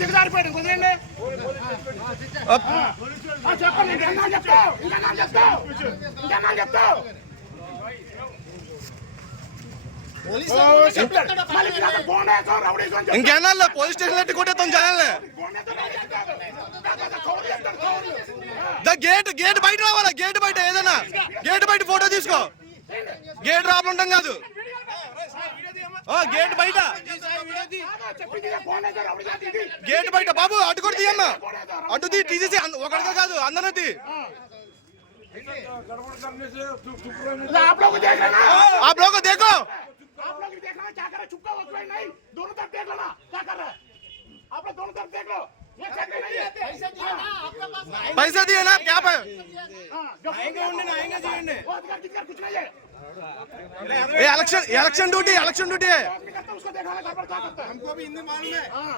దిగజారిపోయాడు కుదిరండి చెప్పండి ఇంకెన్నా చెప్తావు ఇంకేనా పోలీస్ స్టేషన్ కొట్టేస్తాం జనాలే గేట్ బయట రావాలా గేట్ బయట ఏదైనా గేట్ బయట ఫోటో తీసుకో గేట్ రాపలు ఉంటాం కాదు గేట్ బయట గేట్ బయట బాబు అటు కూడా తీయమ్మా అటు తీసేసి ఒకటిగా కాదు అందరూ తీ आप लोग को देखो आप लोग देखना क्या कर रहे चुपका हो गए नहीं दोनों तरफ देख लो ना क्या कर रहे आप लोग दोनों तरफ देख लो ये चेक नहीं है पैसा दिए ना क्या पे आएंगे वो अधिकार किसका कुछ नहीं है ये इलेक्शन ड्यूटी है उसको देखना है खबर क्या करता है हमको भी हिंदी मालूम है हां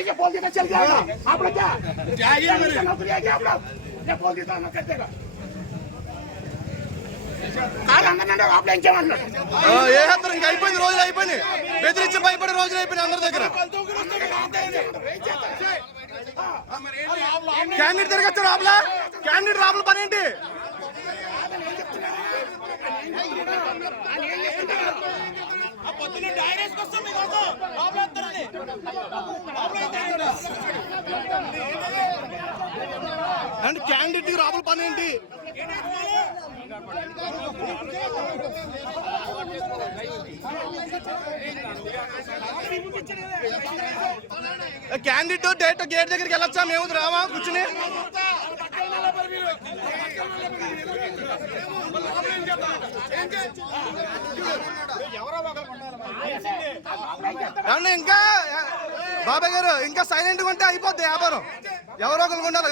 ये बोल देना चल जाएगा आप लोग क्या नौकरी है क्या आप लोग ये बोल देता ना कर देगा ఇంకా అయిపోయింది రోజులు అయిపోయింది బెదిరించి భయపడే రోజులు అయిపోయింది అందరి దగ్గర క్యాండిడేట్ తిరగచ్చాడు ఆపలా క్యాండిడేట్ రాపల పని ఏంటి అండ్ క్యాండిడేట్ రాపల పని ఏంటి క్యాండిడేట్ డైరెక్ట్ గేట్ దగ్గరికి వెళ్ళొచ్చా మేము రామా కూర్చుని ఇంకా బాబాయ్ గారు ఇంకా సైలెంట్ గా ఉంటే అయిపోద్ది వ్యాపారం ఎవరో ఒకరు ఉండాలి